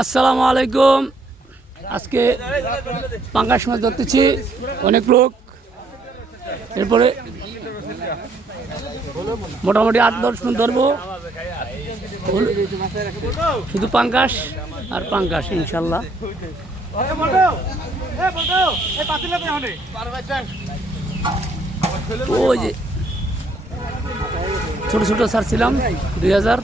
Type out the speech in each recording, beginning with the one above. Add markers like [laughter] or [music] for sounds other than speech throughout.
আসসালামু আলাইকুম। আজকে পাঙ্গাস মাছ ধরতেছি, অনেক লোক। এরপরে মোটামুটি আট, দশ মিনিট ধরবো। শুধু পাঙ্গাস আর পাঙ্গাস, ইনশাল্লাহ। ওই যে ছোট ছোট ছাড়ছিলাম দুই হাজার।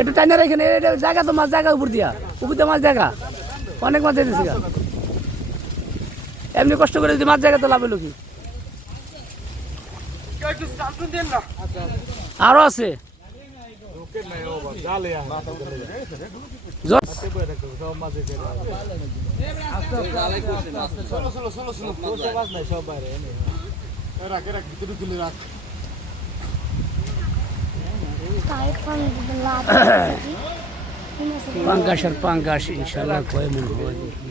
একটু টাইনা রেখে এটা জায়গা তো মাছ, জায়গা উপর দিয়া। উপর দিয়ে মাছ জায়গা অনেক মাছ দিয়েছে এমনি কষ্ট করে যদি মাছ জায়গা তো লাভ হলো কি? আরও আছে। জ- পাঙ্গাস আর পাঙ্গাস ইনশাল্লাহ কয় মন হয় দেখি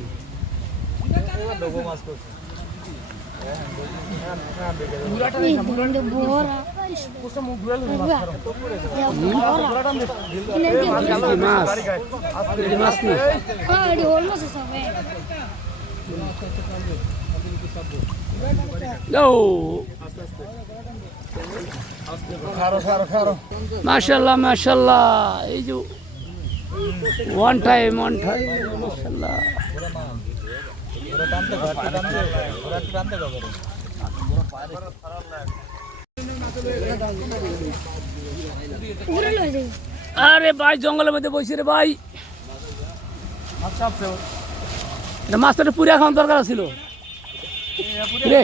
মাশাল্লাহ মাশাল্লাহ এই যে ওয়ান টাইম ওয়ান টাইম মাশাল্লাহ আরে ভাই, জঙ্গলের মধ্যে বসে রে ভাই। মাছটা পুরা খাওয়ার দরকার ছিল। রে।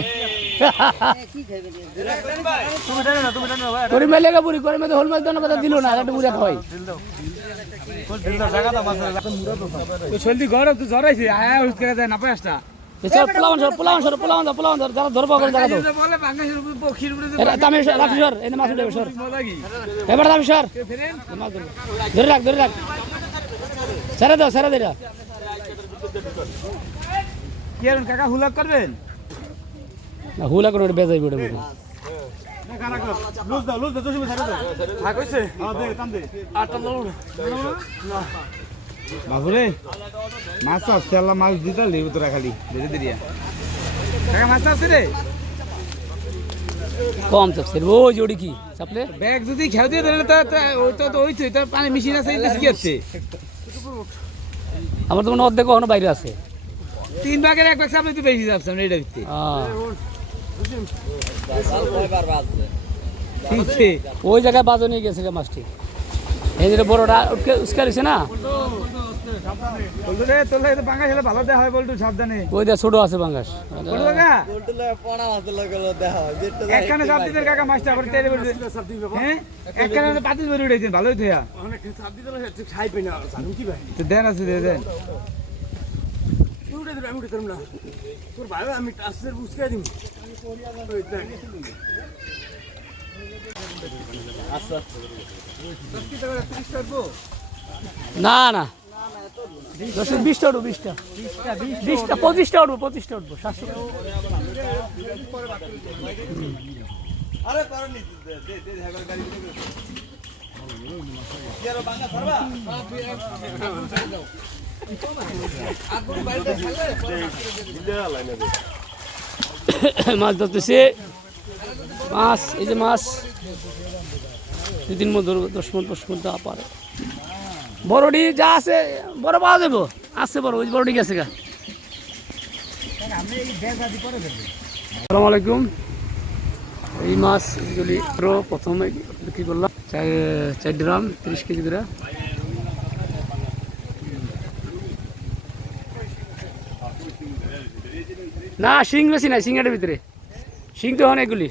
করিম ভাই লেগে পুরি করিম ভাই হল মাছ দেওয়ার কথা দিল না একটা পুরা খাওয়াই। জলদি ঘর তো জড়াইছে আয়া উঠকে যায় না পাঁচটা ধর করে রাখি ধরে রাখ। ছেড়ে দাও ছেড়ে দে কাকা হুলাক করবেন? না হুলা করে ওটা বেজাই বেড়ে বেড়ে বাবুরে মাছ আছে আল্লাহ মাছ দিতা লিব তোরা খালি ধীরে ধীরে কাকা মাছ আছে রে? কম চাপছে ও জোড়ি কি চাপলে? ব্যাগ যদি খেয়ে দিয়ে তাহলে তো ওই তো ওই তো তার পানি মেশিন আছে এটা কি আছে আমার তো মনে অর্ধেক কখনো বাইরে আছে। তিন ভাগের এক ভাগ চাপলে তো বেশি যাচ্ছে আমরা এটা আছে ওই জায়গায় বাজো নিয়ে গেছে রে মাছটি। এই যে বড়টা উঠকে উস্কা দিছে না? বলতো রে তোর এটা পাঙ্গা ছেলে ভালো দেওয়া হয় বলতো সাবধানে। ওই দেখ ছোট আছে বাঙ্গাস বলতো কাকা? একখানে চাপ দিতে কাকা মাছটা আবার তেলে বলছে হ্যাঁ একখানে পাতিস বেরিয়ে উঠেছেন ভালোই থেয়া তো দেন আছে দে দেন না না। দশ বিশটা উঠবো বিশটা। বিশটা পঁচিশটা উঠবো পঁচিশটা উঠবো সাতশো। [coughs] মাছ ধরতেছে। মাছ, এই যে মাছ। দুদিন মধ্যে দশ মিনিট দশ মিনিট দেওয়া পারে। বড়ডি যা আছে, বড় পাওয়া যাব। আছে বড়, ওই বড়ডি গেছে গা। আসসালামু আলাইকুম। এই মাছ যদি প্রথমে বিক্রি করলাম। চার চার গ্রাম, তিরিশ কেজি করে না শিং বেশি নাই শিঙের ভিতরে। শিং তো অনেকগুলি